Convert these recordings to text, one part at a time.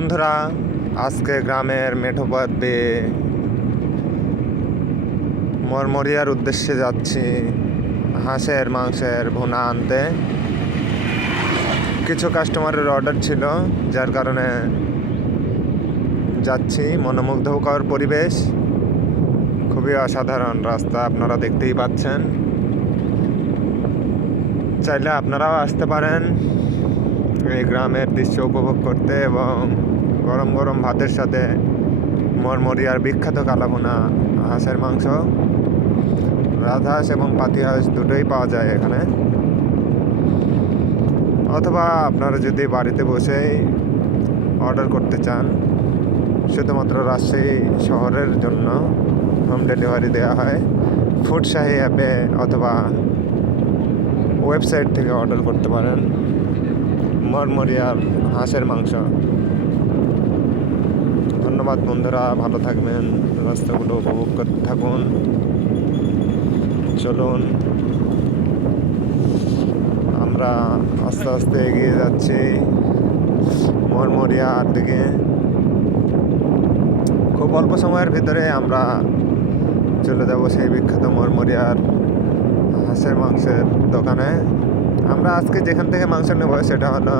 বন্ধুরা, আজকে গ্রামের মেঠোপথ দিয়ে মরমরিয়ার উদ্দেশ্যে যাচ্ছি হাঁসের মাংসের ভুনা আনতে। কিছু কাস্টমারের অর্ডার ছিল, যার কারণে যাচ্ছি। মনোমুগ্ধকর পরিবেশ, খুবই অসাধারণ রাস্তা, আপনারা দেখতেই পাচ্ছেন। চাইলে আপনারাও আসতে পারেন এই গ্রামের দৃশ্য উপভোগ করতে এবং গরম গরম ভাতের সাথে মরমরিয়ার বিখ্যাত কালাভুনা হাঁসের মাংস, রাজহাঁস এবং পাতিহাঁস দুটোই পাওয়া যায় এখানে। অথবা আপনারা যদি বাড়িতে বসেই অর্ডার করতে চান, শুধুমাত্র রাজশাহী শহরের জন্য হোম ডেলিভারি দেওয়া হয়। ফুডশাহী অ্যাপে অথবা ওয়েবসাইট থেকে অর্ডার করতে পারেন মরমরিয়ার হাঁসের মাংস। ধন্যবাদ বন্ধুরা, ভালো থাকবেন, রাস্তাগুলো উপভোগ করতে থাকুন। চলুন, আমরা আস্তে আস্তে এগিয়ে যাচ্ছি মরমরিয়ার দিকে। খুব অল্প সময়ের ভিতরে আমরা চলে যাব সেই বিখ্যাত মরমরিয়ার হাঁসের মাংসের দোকানে। আমরা আজকে যেখান থেকে মাংস নেব সেটা হলো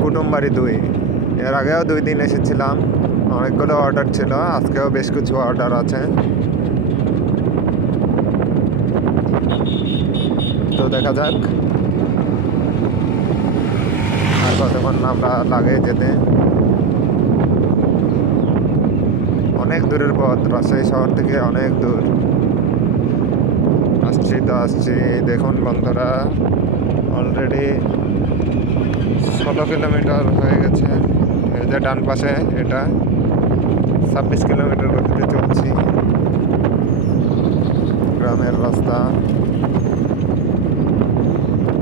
কুটুমবাড়ি 2। এর আগেও 2 দিন এসেছিলাম, অনেকগুলো অর্ডার ছিল, আজকেও বেশ কিছু অর্ডার আছে। তো দেখা যাক আর কতক্ষণ আমরা লাগে যেতে। অনেক দূরের পথ, রাজশাহী শহর থেকে অনেক দূর। আসছি। দেখুন বন্ধুরা, অলরেডি 16 কিলোমিটার হয়ে গেছে। এই যে ডান পাশে, এটা 26 কিলোমিটার গতিতে চলছি। গ্রামের রাস্তা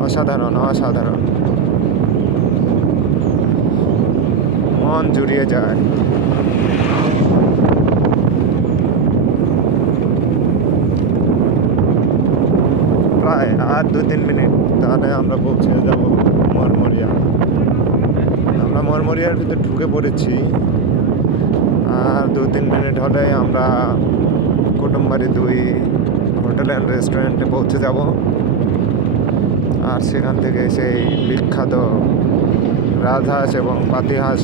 অসাধারণ, মন জুড়িয়ে যায়। প্রায় আর 2-3 মিনিট, তাহলে আমরা পৌঁছে যাব মরমরিয়া। আমরা মরমরিয়ার ভিতরে ঢুকে পড়েছি, আর 2-3 মিনিট হলে আমরা কুটুমবাড়ি 2 হোটেল অ্যান্ড রেস্টুরেন্টে পৌঁছে যাব। আর সেখান থেকে সেই বিখ্যাত রাজহাঁস এবং পাতিহাঁস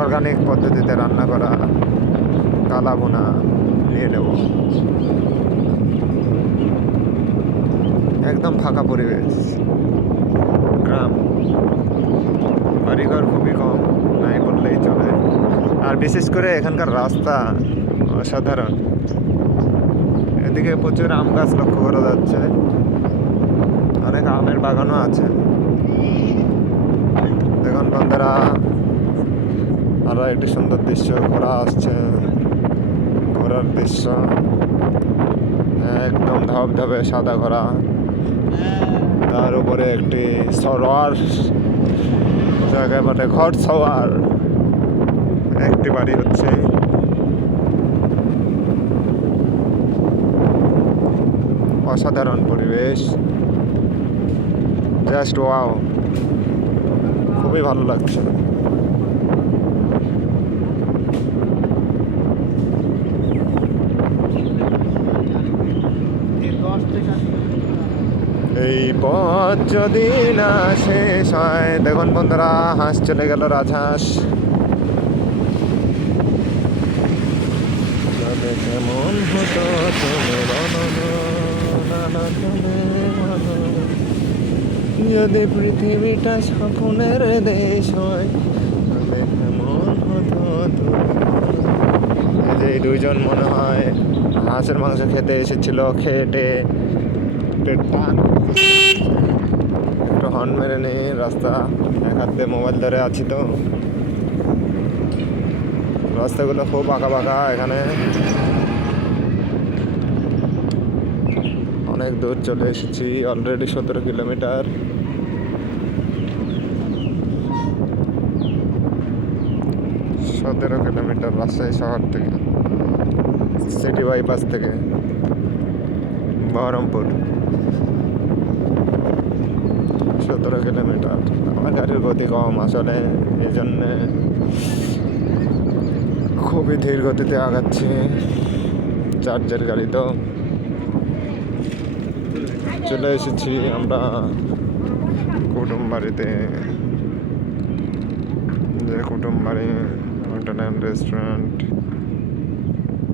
অর্গানিক পদ্ধতিতে রান্না করা কালাভুনা নিয়ে নেব। একদম ফাঁকা পরিবেশ, গ্রাম, বাড়িঘর খুবই কম, নাই বললেই চলে। আর বিশেষ করে এখানকার রাস্তা অসাধারণ। এদিকে প্রচুর আম গাছ লক্ষ্য করা যাচ্ছে, অনেক আমের বাগানও আছে। দেখুন বন্ধুরা, আরও একটি সুন্দর দৃশ্য, ঘোড়া আসছে, ঘোড়ার দৃশ্য একদম ধবধবে সাদা ঘোড়া, তার উপরে একটি সরোয়ার, জায়গায় মানে ঘর সওয়ার একটি বাড়ি হচ্ছে। অসাধারণ পরিবেশ, জাস্ট ওয়াও, খুবই ভালো লাগছে। এই পথ যদি না শেষ হয়, দেখুন বন্ধুরা, হাঁস চলে গেল, রাজহাঁস। কেমন হতো যদি পৃথিবীটা স্বপ্নের দেশ হয়, তবে কেমন হতো। এই যে এই 2 জন মনে হয় হাঁসের মাংস খেতে এসেছিল, খেটে টান একটু হর্ন মেরে নেই রাস্তা। এক হাতে মোবাইল ধরে আছি, তো রাস্তাগুলো খুব আঁকা বাঁকা। এখানে অনেক দূর চলে এসেছি, অলরেডি 17 কিলোমিটার। রাজশাহী শহর থেকে, সিটি বাইপাস থেকে বহরমপুর। 17 কিলোমিটার। আমার গাড়ির গতি কম আসলে, এই জন্যে খুবই ধীর গতিতে আগাচ্ছি। চার্জের গাড়ি তো। চলে এসেছি আমরা কুটুম বাড়িতে, যে কুটুম বাড়ি হোটেল অ্যান্ড রেস্টুরেন্ট।